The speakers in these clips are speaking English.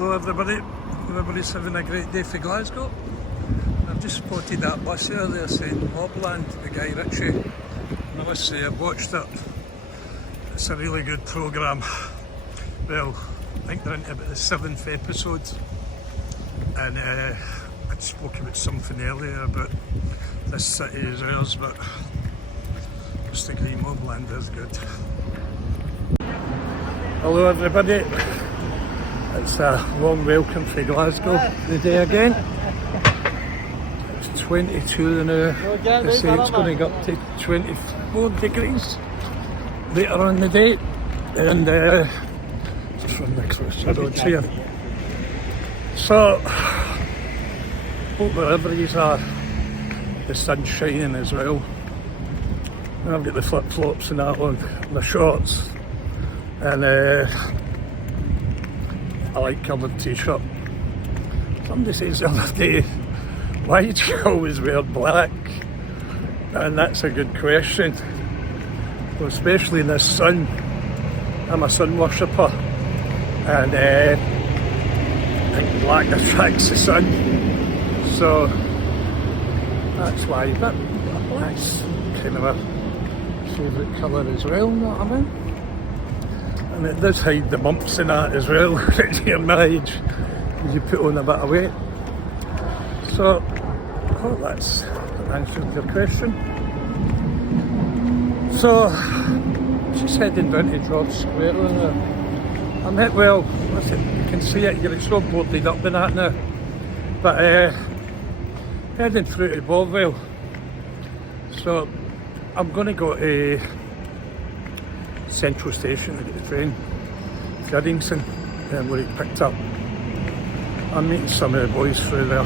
Hello everybody, everybody's having a great day for Glasgow. I've just spotted that bus earlier saying Mobland, the Guy Ritchie. And I must say I've watched it. It's a really good programme. Well, I think they're into about the 7th episode. And I'd spoke about something earlier about this city is ours, but just agree Mobland is good. Hello everybody. It's a warm welcome for Glasgow today again. It's 22 now. They say it's going to go up to 24 degrees later on in the day. And just from the close roads here. So, hope wherever you are, the sun's shining as well. And I've got the flip flops and that on, the shorts. And I like coloured t-shirt. Somebody says the other day, why do you always wear black? And that's a good question. Well, especially in the sun. I'm a sun worshipper, and I think black attracts the sun. So that's why. But black's kind of a favourite colour as well, you know what I mean? And it does hide the bumps in that as well at your age, because you put on a bit of weight. So, I hope that's answered your question. So, just heading down to George Square there. I'm hit, well, listen, you can see it, you're so boarded up in that now. But heading through to Bothwell. So, I'm going to go to Central Station to get the train to Uddingston, and we'll get picked up. I'm meeting some of the boys through there,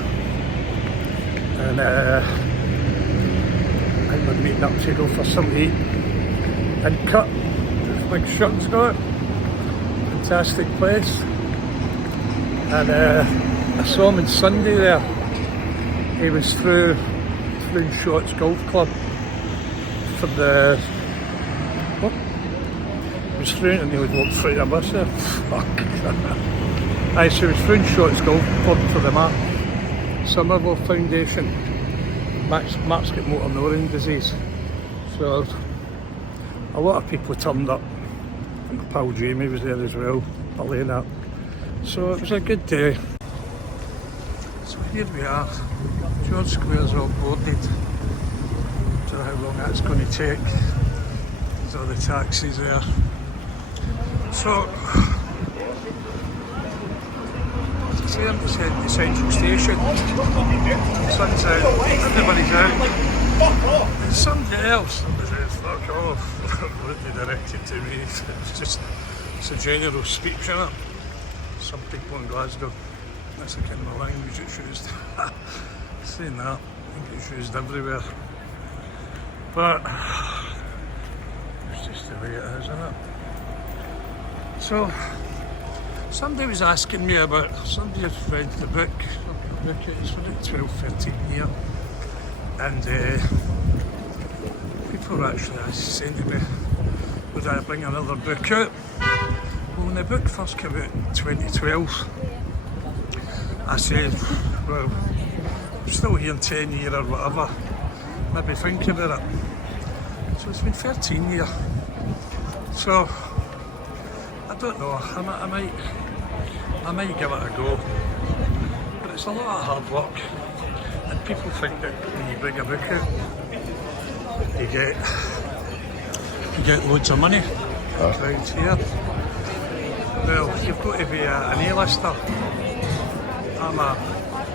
and I think we're meeting up to go for something to eat and cut. Big Shot's got it, fantastic place. And I saw him on Sunday there. He was through Shots Golf Club for the through and he would walk through the bus there. Fuck. Aye, so he was through Shots Golf Club for the Somerville Foundation. Mark's got motor neuron disease. So a lot of people turned up. And my pal Jamie was there as well, playing that. So it was a good day. So here we are. George Square's all boarded. Don't know how long that's going to take. There's all the taxis there. So, as I say, I'm just heading to Central Station. The sun's out, everybody's out. There's somebody else that says, fuck off. What they directed to me. It's a general speech, isn't it? Some people in Glasgow, that's the kind of language it's used. Saying that, I think it's used everywhere. But, it's just the way it is, isn't it? So, somebody was asking me about, somebody had read the book, it's for about 12, 13 here, and people were actually saying to me, would I bring another book out? Well, when the book first came out in 2012, I said, well, I'm still here in 10 years or whatever, maybe think about it. So it's been 13 years. So, I don't know, I might give it a go, but it's a lot of hard work, and people think that when you bring a book out, you get loads of money. Crowds here. Well, you've got to be an A-lister. I'm a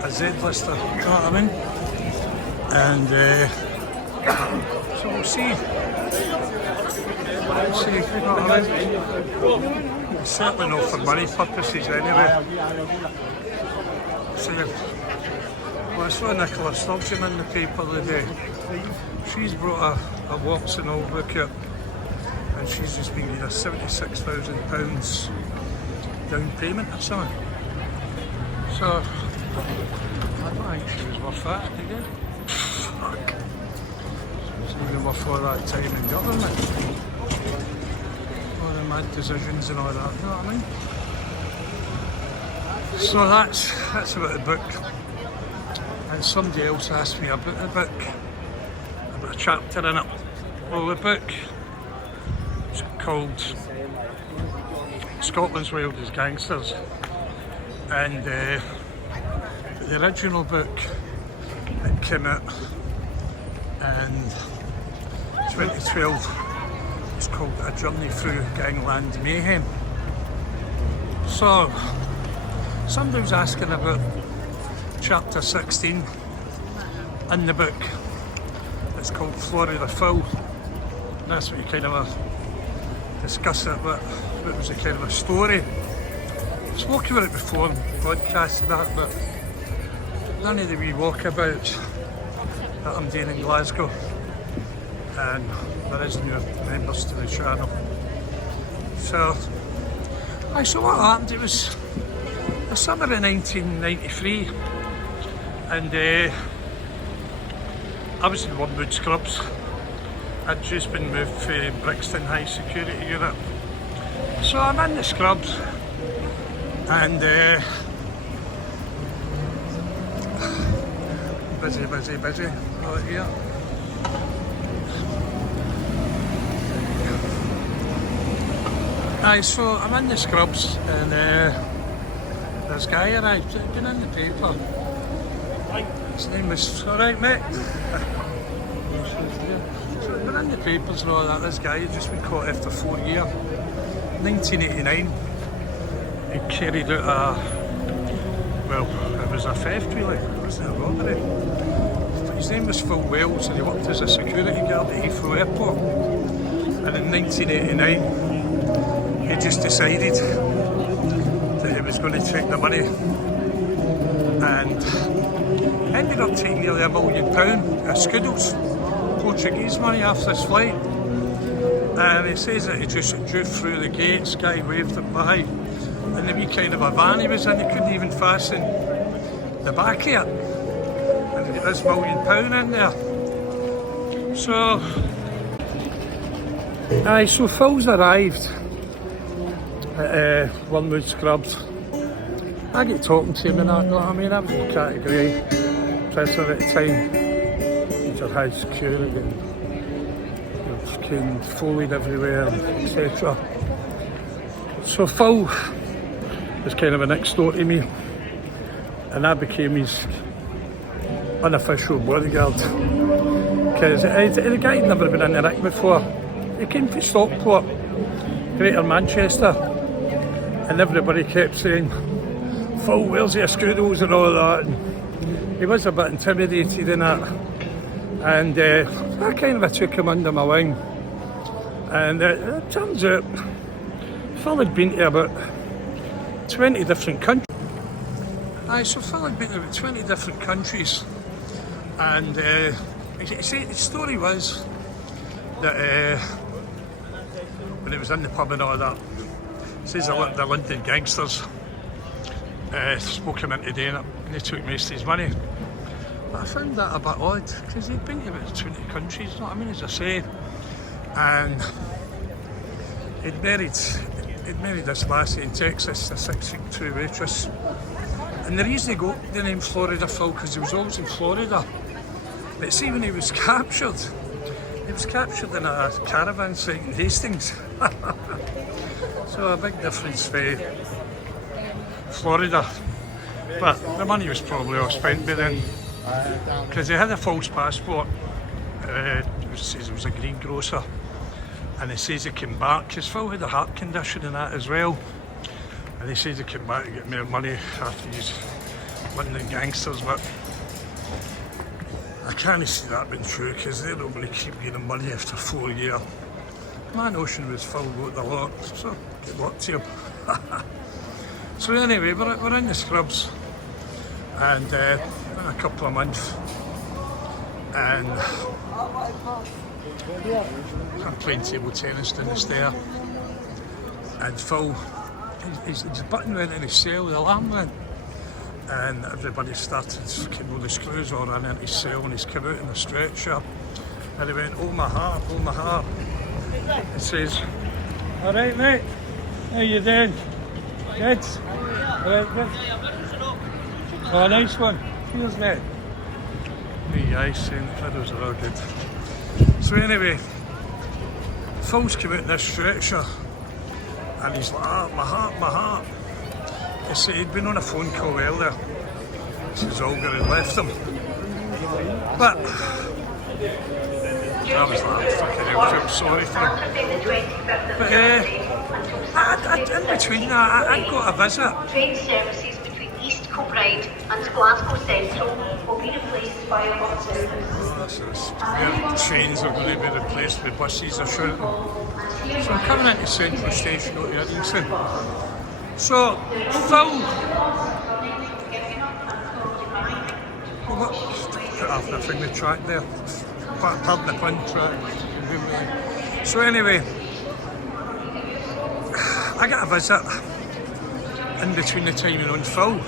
Z-lister, you know what I mean? And so we'll see. You know what I mean? It's certainly not for money purposes anyway. So, well, I saw Nicola Sturgeon in the paper the day. She's brought a Watson old book out, and she's just been given a £76,000 down payment or something. So, I don't think she was worth that, did you? Fuck. She was even before that time in government. All the mad decisions and all that, you know what I mean? So that's about the book. And somebody else asked me about the book, about a chapter in it. Well, the book is called Scotland's Wildest Gangsters, and the original book that came out in 2012 is called A Journey Through Gangland Mayhem. So somebody was asking about chapter 16 in the book. It's called Florida Phil, and that's what you kind of discuss it, but it was a kind of a story. I've spoken about it before, broadcasted that, but none of the wee walkabout that I'm doing in Glasgow, and there is new members to the channel. So what happened, it was the summer of 1993, and I was in Wormwood Scrubs. I'd just been moved to Brixton High Security Unit. So I'm in the Scrubs, and busy out here. Aye, so I'm in the Scrubs, and this guy arrived. He'd been in the paper. His name was, alright mate. So he'd been in the papers and all that. This guy had just been caught after 4 years. 1989. He carried out it was a theft really. It wasn't a robbery. His name was Phil Wells, and he worked as a security guard at Heathrow Airport. And in 1989, he just decided that he was going to take the money, and ended up taking nearly £1 million of Scoodles, Portuguese money, off this flight. And he says that he just drove through the gates, guy waved him by, and the wee kind of a van he was in, he couldn't even fasten the back of it, and he got this £1 million in there. So Phil's arrived at Wormwood Scrubs. I get talking to him and that, you know what I mean? I was in category prisoner at the time. These are high security and fucking folied everywhere, etc. So Phil was kind of a next door to me, and I became his unofficial bodyguard. Because the guy had never been in the Rick before. He came from Stockport, Greater Manchester, and everybody kept saying, Phil, where's your Scoodles and all that? And he was a bit intimidated in that. And I kind of took him under my wing. And it turns out Phil had been to about 20 different countries. So Phil had been to about 20 different countries. And the story was that when he was in the pub and all that, he says the London gangsters spoke him into doing it, and they took most of his money. But I found that a bit odd, because he'd been to about 20 countries, you know what I mean, as I say, and he'd married this lassie in Texas, a 6'2" waitress, and the reason he got the name Florida Phil, because he was always in Florida. But see, when he was captured in a caravan site in Hastings. So a big difference for Florida. But the money was probably all spent by then, because he had a false passport. It says he was a greengrocer, and he says he came back because Phil had a heart condition and that as well, and he says he came back to get more money after he's London gangsters. But I can't see that being true, because they don't really keep getting money after 4 years. My notion was Phil wrote the lot, so good luck to him. So anyway, we're in the Scrubs, and in a couple of months, and I'm playing table tennis down the stair, and Phil, his button went in his cell, the alarm went, and everybody started keeping all the screws all in his cell, and he's come out in a stretcher, and he went, oh my heart, oh my heart. He says, alright mate, how you doing? Good? Alright, good. Oh, nice one. Cheers, mate. The ice saying the fiddles are all good. So anyway, Phil's come out in this stretcher and he's like, ah, my heart. He said he'd been on a phone call earlier. He says Olga had left him. But I was like, fucking hell, I felt sorry for him. But in between that, I got a visit. Train services between East Kilbride and Glasgow Central will be replaced by a bus service. Where trains are going to be replaced with buses or shouting. So I'm coming into Central Station out of Uddingston. So, Phil, put off the finger track there. Pardon the pun track. So anyway, I got a visit in between the timing on Phil,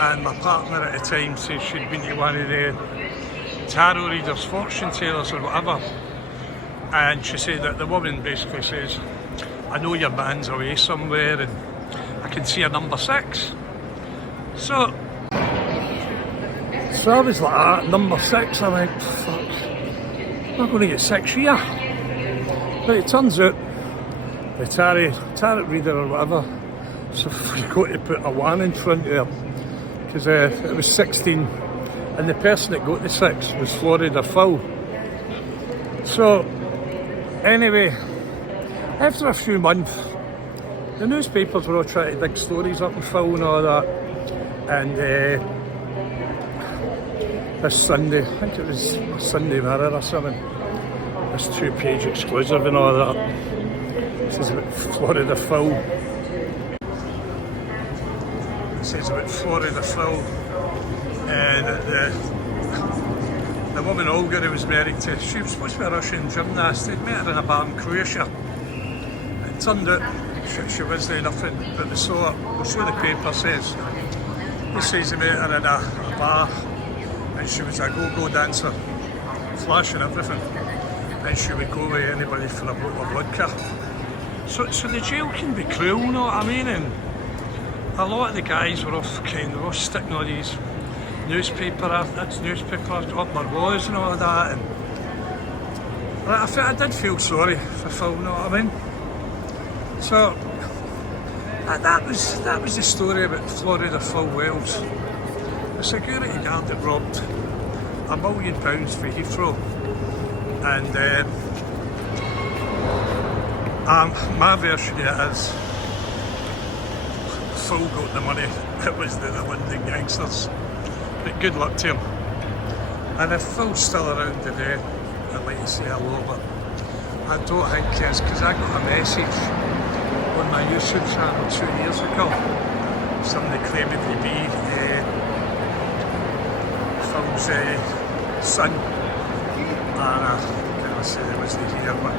and my partner at the time said she'd been to one of the tarot readers, fortune tellers or whatever, and she said that the woman basically says, I know your man's away somewhere and I can see a number 6. So I was like, ah, number 6. I went, fuck, I'm not going to get 6 here. But it turns out the tarot reader or whatever, so forgot to put a 1 in front of her, because it was 16 and the person that got the 6 was Florida Phil. So anyway, after a few months, the newspapers were all trying to dig stories up on Phil and all that, and this Sunday, I think it was a Sunday Mirror or something, this 2-page exclusive and all that, this is about Florida Phil. It says about Florida Phil, the woman Olga who was married to, she was supposed to be a Russian gymnast. They'd met her in a bar in Croatia. It turned out she wasn't nothing, but we saw the paper says. It says they met her in a bar and she was a go-go dancer, flashing everything. And she would go with anybody for a bottle of vodka. So the jail can be cruel, you know what I mean? And a lot of the guys were off sticking all these newspaper up their walls and all of that. And I did feel sorry for Phil, you know what I mean? So that was the story about Florida Phil Wells. The security guard that robbed £1 million for Heathrow, and my version of it is Phil got the money. It was the London gangsters, but good luck to him. And if Phil's still around today, I'd like to say hello, but I don't think he is, because I got a message on my YouTube channel 2 years ago. Somebody claiming to be Phil's son, and I can't say it was here, but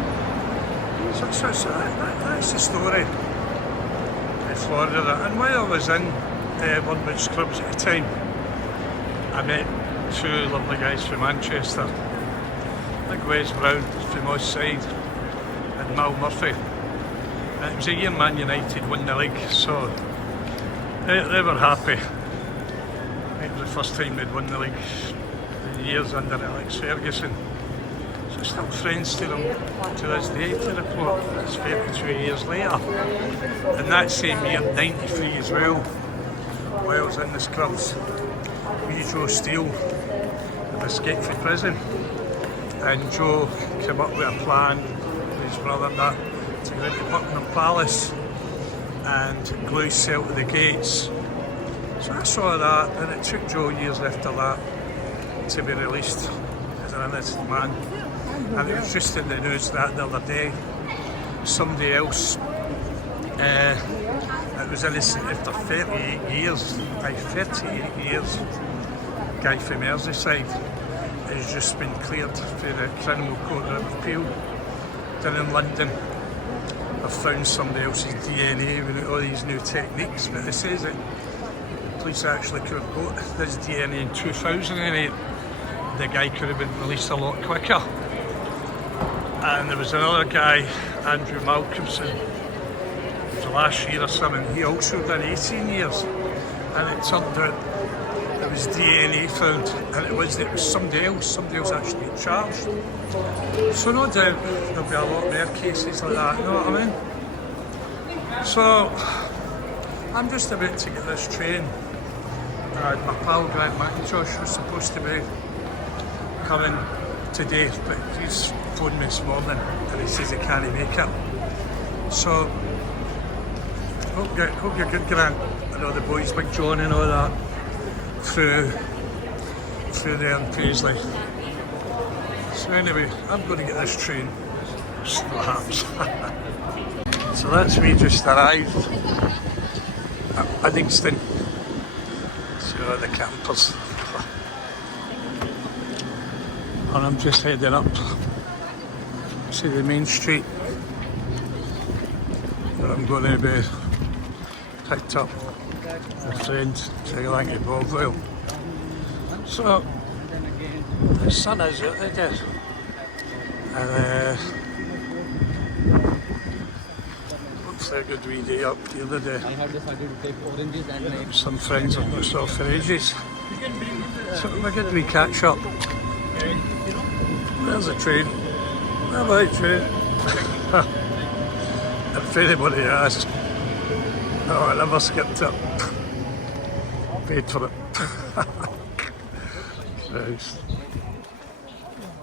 so that's the story in Florida. And while I was in London's clubs at the time, I met 2 lovely guys from Manchester, like Wes Brown from Moss Side and Mal Murphy. And it was a year Man United won the league, so they were happy. It was the first time they'd won the league in years under Alex Ferguson. So still friends to them to this day to report. It's 32 years later. And that same year, 93 as well, while I was in the scrubs, me, Joe Steele, had escaped from prison. And Joe came up with a plan with his brother and that to go into Buckingham Palace and glue Cell to the gates. So I saw that, and it took Joe years after that to be released as an innocent man. And it was just in the news that the other day, somebody else that was innocent after 38 years, 38 years, guy from Merseyside, has just been cleared for the Criminal Court of Appeal down in London. I've found somebody else's DNA with all these new techniques, but it says that the police actually could have got this DNA in 2008. The guy could have been released a lot quicker. And there was another guy, Andrew Malcolmson, for last year or something, he also done 18 years. and it turned out there was DNA found, and it was somebody else actually in charge. So no doubt there'll be a lot more cases like that, you know what I mean? So I'm just about to get this train. My pal Grant McIntosh was supposed to be coming today, but he's phoned me this morning and he says he can't make it. So hope you're good, Grant. I know the boys, Big John and all that, through there in Paisley. So anyway, I'm going to get this train. Slaps. So that's me just arrived at Uddingston. So the campers. And I'm just heading up to the main street where I'm going to be picked up with friends to Lanky Bovril. So the sun is out there, and hopefully a good wee day up the other day. Some friends I've not saw for ages, so a good wee catch up. There's a train. Bye-bye train. If anybody asks, no, I never skipped it. Paid for it. Christ.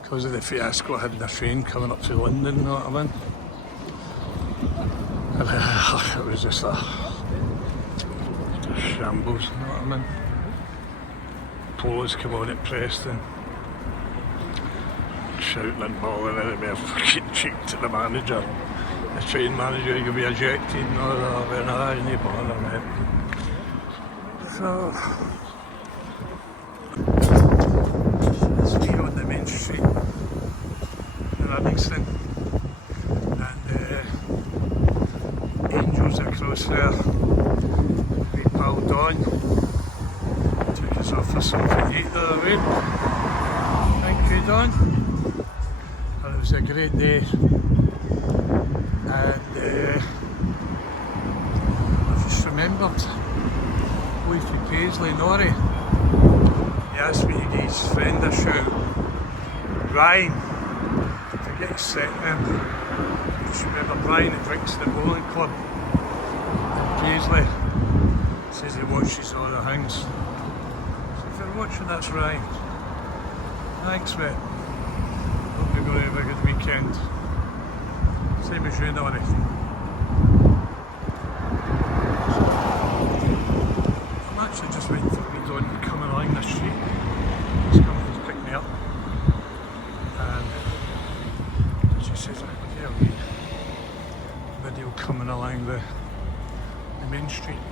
Because of the fiasco I had in the train coming up to London, you know what I mean? And it was just a shambles, you know what I mean? Polos come on at Preston, shouting and bawling out of me a fucking cheek to the manager. The train manager, you'll be ejected and all that, and I didn't bother, man. So it's me on the main street in Uddingston, and Angels across there. We pal Don took us off for something to eat the other way. Thank you, Don. And it was a great day. And I just remembered Leafy Paisley Norrie. He asked me to give his friend a shout, Ryan, to get his set in. Just remember Ryan who drinks at the bowling club in Paisley. Says he watches all the things. So if you're watching, that's Ryan. Thanks, mate. Hope you're going to have a good weekend. Same as you, Norrie. I'm actually just waiting for me Don coming along the street. He's coming to pick me up. And she says, I can get a wee video coming along the main street.